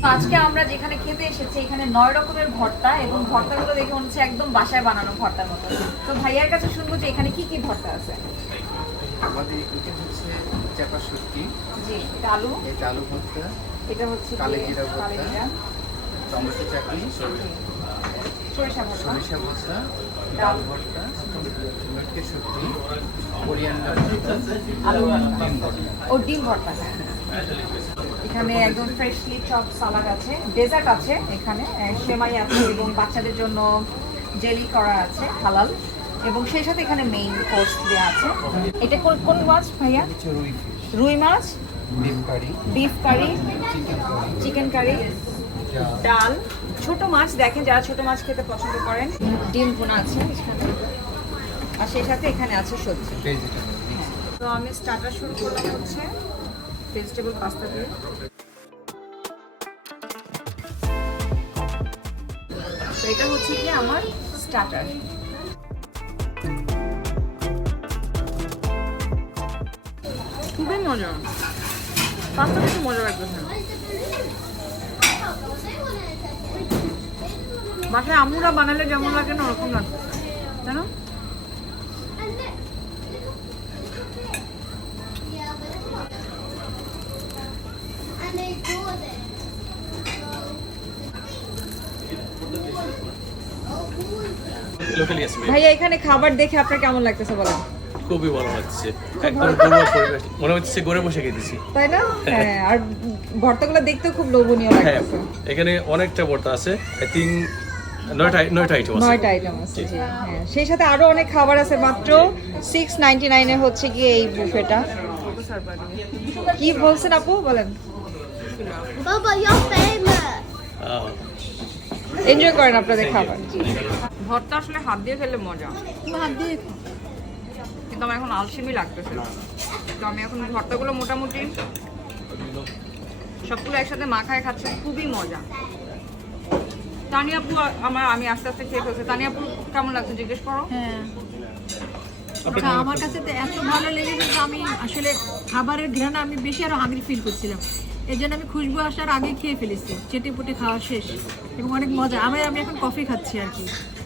তো আজকে আমরা যেখানে খেতে এসেছি এখানে নয় রকমের ভর্তা এবং ভর্তাগুলো দেখে মনে হচ্ছে একদম বাসায় বানানো ভর্তার মতো। তো ভাইয়ার কাছে শুনব যে এখানে কি কি ভর্তা আছে। আমাদের এটা হচ্ছে চাপা শুটকি জি এটা আলু। এটা আলু ভর্তা এটা হচ্ছে কালো গিয়ে জিরা ভর্তা। টমেটো চাটনি সরিষা ভর্তা। সরিষা ভর্তা ডাল ভর্তা মেটকে শুটকি কোরিয়ান্ডার ভর্তা। ও ডিম ভর্তা। এখানে একদম ফ্রেশলি চপ সালাড আছে ডেজার্ট আছে এখানে সেমাই আছে এবং বাচ্চাদের জন্য জেলি করা আছে হালাল। এবং সেই সাথে এখানে মেইন কোর্স দেওয়া আছে। এটা কোন কোন মাছ ভাইয়া? রুই মাছ? বিফ কারি। Chicken curry. ডাল। ছোট মাছ দেখেন যারা ছোট মাছ খেতে পছন্দ করেন। ডিম ভুনা আছে এখানে। আর সেই সাথে এখানে আছে সবজি। তো আমি স্টার্টার শুরু করলাম হচ্ছে। ভেজিটেবল পাস্তা দিয়ে। এটা হচ্ছে কি আমার স্টার্টার খুবই মজা। পাস্তা বেশি মজা লাগতেছে বাসায় আমুরা বানালে যেমন লাগে না, ওরকম লাগতেছে তাই ভাইয়া এখানে খাবার দেখে আপনার কেমন লাগতেছে বলেন? খুবই ভালো লাগছে। একদম পরিবেশ। মনে হচ্ছে ঘরে বসে খেতেছি। তাই না? হ্যাঁ আর ভর্তাগুলো দেখতেও খুব লোভনীয় হ্যাঁ লাগতেছে। এখানে অনেকটা ভর্তা আছে। আই জি, হ্যাঁ। সেই সাথে আরও অনেক খাবার আছে মাত্র সিক্স নাইনটি নাইনে হচ্ছে গিয়ে এই বুফেটা। কি বলছেন আপু? বলেন. এনজয় করেন আপনাদের খাবার। ভর্তা আসলে হাত দিয়ে খেলে মজা। হাত দিয়ে কিন্তু আমার এখন আলসেমি লাগতেছে। তো আমি এখন ভর্তাগুলো মোটামুটি সবগুলো একসাথে মাখায় খাচ্ছে খুবই মজা। তানিয়া আপু আমার আমি আস্তে আস্তে খেয়ে ফেলছি। তানিয়া আপু কেমন লাগছে জিজ্ঞেস করো? হ্যাঁ। আচ্ছা আমার কাছে তো এত ভালো লেগেছে যে আমি আসলে খাবারের ঘ্রাণ আমি বেশি আরও হাঙ্গরি ফিল করছিলাম। এই জন্য আমি খুশবু আসার আগে খেয়ে ফেলেছি। চেটে পুটে খাওয়া শেষ। এবং অনেক মজা। আমি আমি এখন কফি খাচ্ছি আর কি।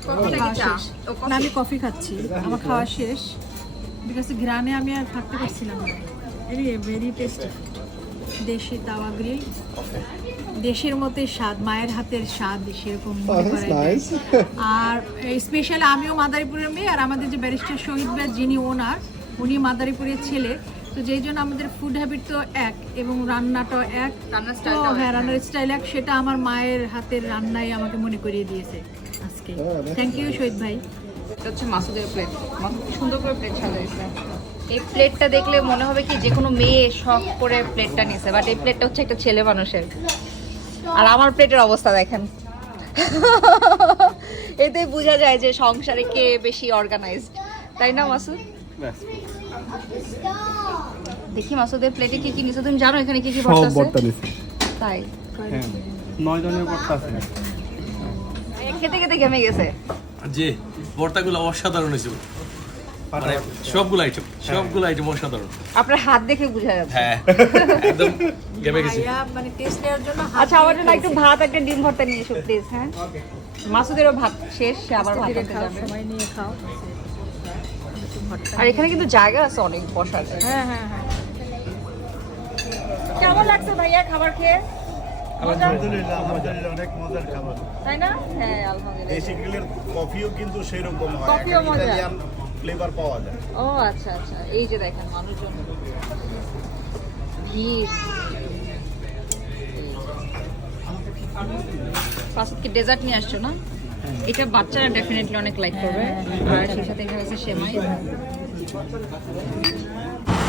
কফিটা কি খাওয়া চা? শেষ। ও, কফি। না আমি কফি খাচ্ছি। আমার খাওয়া শেষ। বিকজ ঘ্রাণে আমি আর থাকতে পারছিলাম না। ভেরি ভেরি টেস্টি দেশি তাওয়া গ্রিল দেশের মতোই স্বাদ মায়ের হাতের স্বাদ সেরকম মনে যায়। আর স্পেশাল আমিও মাদারীপুরের মেয়ে আর আমাদের যে ব্যারিস্টার শহীদ ব্যাস যিনি ওনার উনি মাদারীপুরের ছেলে তো যেই জন্য আমাদের ফুড হ্যাবিট তো এক এবং রান্নাটাও এক রান্নার তো হ্যাঁ রান্নার স্টাইল এক সেটা আমার মায়ের হাতের রান্নাই আমাকে মনে করিয়ে দিয়েছে আজকে। থ্যাংক ইউ শহীদ ভাই। এটা হচ্ছে মাসুদের প্লেট মাসুদ সুন্দর করে প্লেট সাজাইছে এই প্লেটটা দেখলে মনে হবে কি যে কোনো মেয়ে শখ করে প্লেটটা নিছে বাট এই প্লেটটা হচ্ছে একটা ছেলে মানুষের। আর আমার প্লেটের অবস্থা দেখেন। এতে বোঝা যায় যে সংসারে কে বেশি অর্গানাইজড তাই না মাসুদ? দেখি মাসুদের প্লেটে কি কি নিছে। তুমি জানো এখানে কি কি ভর্তা আছে? তাই। হ্যাঁ নয় জনের ভর্তা আছে। খেতে খেতে ঘেমে গেছে। যে ভর্তাগুলো অসাধারণ হয়েছে। মানে সবগুলো আইটেম সবগুলো আইটেম অসাধারণ। আপনার হাত দেখে বোঝা যাচ্ছে। হ্যাঁ একদম গেমে গেছি। মানে টেস্ট নেওয়ার জন্য আচ্ছা আমার জন্য একটু ভাত একটা ডিম ভর্তা নিয়ে এসো প্লিজ হ্যাঁ? মাসুদেরও ভাত শেষ সে আবার ভাত খাও যাবে। সময় নিয়ে খাও। আর এখানে কিন্তু জায়গা আছে অনেক বসার। হ্যাঁ হ্যাঁ হ্যাঁ। কেমন লাগছে ভাইয়া খাবার খেয়ে? আলহামদুলিল্লাহ আলহামদুলিল্লাহ অনেক মজার খাবার। তাই না? হ্যাঁ আলহামদুলিল্লাহ। দেশি গ্রিলের কফিও কিন্তু সেই রকম হয় কফিও মজা। ফ্লেভার পাওয়া যায়। ও আচ্ছা আচ্ছা। এই যে দেখেন মানুষজন। ভিড়। ফার্স্ট কি ডেজার্ট নিয়ে আসছো না? এটা বাচ্চারা ডেফিনেটলি অনেক লাইক করবে। আর সেই সাথে এখানে আছে সেমাই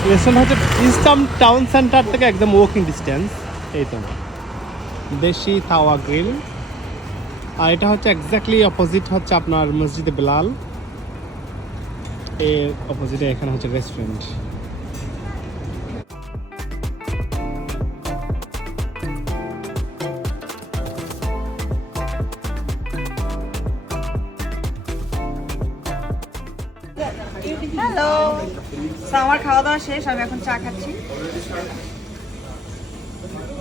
রেস্টুরেন্ট হচ্ছে ইস্টার্ন টাউন সেন্টার থেকে একদম ওয়াকিং ডিস্টেন্স এই তো দেশি তাওয়া গ্রিল আর এটা হচ্ছে এক্স্যাক্টলি অপোজিট হচ্ছে আপনার মসজিদে বেলাল। এর অপোজিটে এখানে হচ্ছে রেস্টুরেন্ট আমার খাওয়া দাওয়া শেষ, আমি এখন চা খাচ্ছি।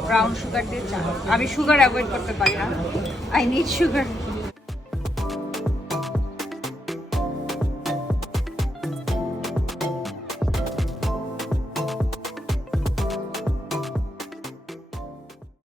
ব্রাউন সুগার দিয়ে চা। আমি সুগার অ্যাভয়েড করতে পারি না। I need sugar